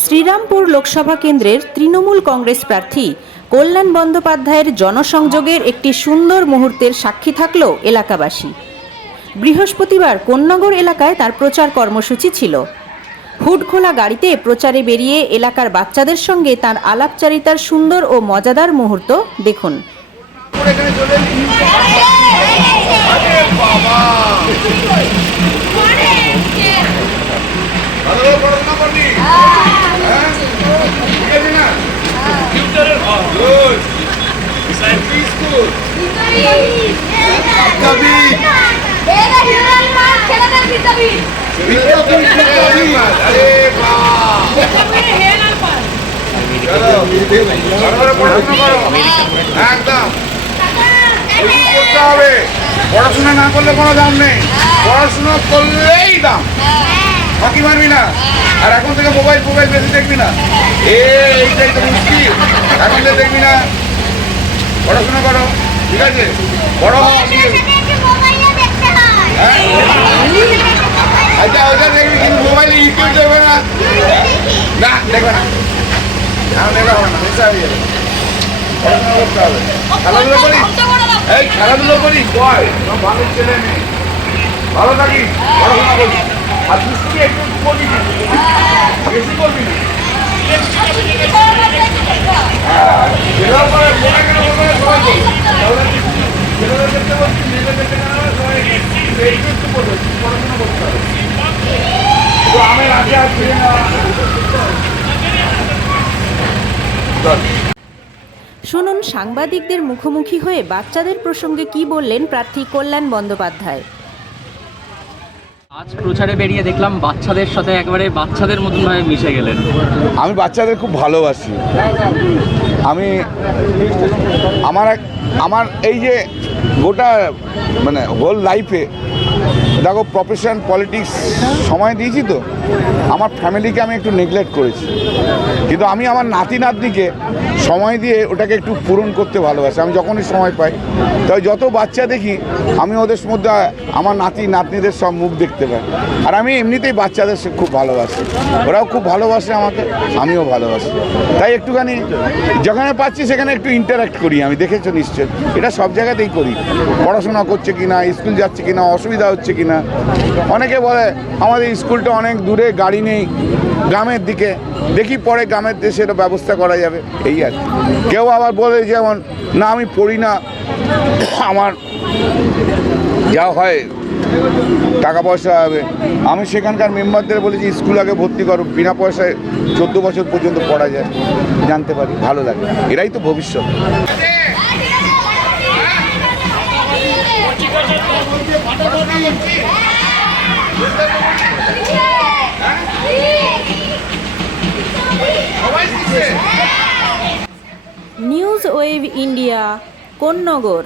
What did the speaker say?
শ্রীরামপুর লোকসভা কেন্দ্রের তৃণমূল কংগ্রেস প্রার্থী কল্যাণ বন্দ্যোপাধ্যায়ের জনসংযোগের একটি সুন্দর মুহূর্তের সাক্ষী থাকল এলাকাবাসী। বৃহস্পতিবার কোন্নগর এলাকায় তার প্রচার কর্মসূচি ছিল। হুড খোলা গাড়িতে প্রচারে বেরিয়ে এলাকার বাচ্চাদের সঙ্গে তার আলাপচারিতার সুন্দর ও মজাদার মুহূর্ত দেখুন। পড়াশোনা না করলে কোনো দাম নেই, পড়াশোনা করলেই দাম। ফাঁকি মারবি না, আর এখন থেকে মোবাইল বেশি দেখবি না, এইটাই তো মুশকিল। এখন থেকে দেখবি না, পড়াশোনা করো, ঠিক আছে? বড় আচ্ছা, ওইটা দেখবি, কিন্তু মোবাইলে ইউটিউব দেখবে না, না দেখবে না, এখন দেখবে হবে না, মিশা হয়ে যাবে। পড়াশোনা করতে হবে, খেলাধুলো করি, এই খেলাধুলো করি, বয় ভালো ছেলে মেয়ে, ভালো থাকি, পড়াশোনা করি, আর দুষ্টি একটু করবি না, বেশি করবি না। শুনুন সাংবাদিকদের মুখোমুখি হয়ে বাচ্চাদের প্রসঙ্গে কি বললেন প্রার্থী কল্যাণ বন্দ্যোপাধ্যায়। আজ প্রচারে বেরিয়ে দেখলাম বাচ্চাদের সাথে একেবারে বাচ্চাদের মতন ভাবে মিশে গেলেন। আমি বাচ্চাদের খুব ভালোবাসি। আমি আমার এই যে গোটা মানে হোল লাইফে দেখো, প্রফেশন পলিটিক্স সময় দিয়েছি, তো আমার ফ্যামিলিকে আমি একটু নেগলেক্ট করেছি, কিন্তু আমি আমার নাতি নাতনিকে সময় দিয়ে ওটাকে একটু পূরণ করতে ভালোবাসি। আমি যখনই সময় পাই, তাই যত বাচ্চা দেখি আমি ওদের মধ্যে আমার নাতি নাতনিদের সব মুখ দেখতে পাই। আর আমি এমনিতেই বাচ্চাদের খুব ভালোবাসি, ওরাও খুব ভালোবাসে আমাকে, আমিও ভালোবাসি। তাই একটুখানি যেখানে পাচ্ছি সেখানে একটু ইন্টারাক্ট করি। আমি দেখেছো নিশ্চয়, এটা সব জায়গাতেই করি। পড়াশোনা করছে কিনা, স্কুল যাচ্ছে কিনা, অসুবিধা হচ্ছে কিনা। অনেকে বলে আমাদের স্কুলটা অনেক দূরে, গাড়ি নেই, গ্রামের দিকে, দেখি পরে গ্রামের দেশের ব্যবস্থা করা যাবে, এই আর কি। কেউ আবার বলে যেমন, না আমি পড়ি না, আমার যা হয় টাকা পয়সা হবে। আমি সেখানকার মেম্বারদের বলেছি স্কুল আগে ভর্তি করো, বিনা পয়সায় 14 বছর পর্যন্ত পড়া যায়, জানতে পারি, ভালো লাগে। এরাই তো ভবিষ্যৎ। News wave India, Konnagar.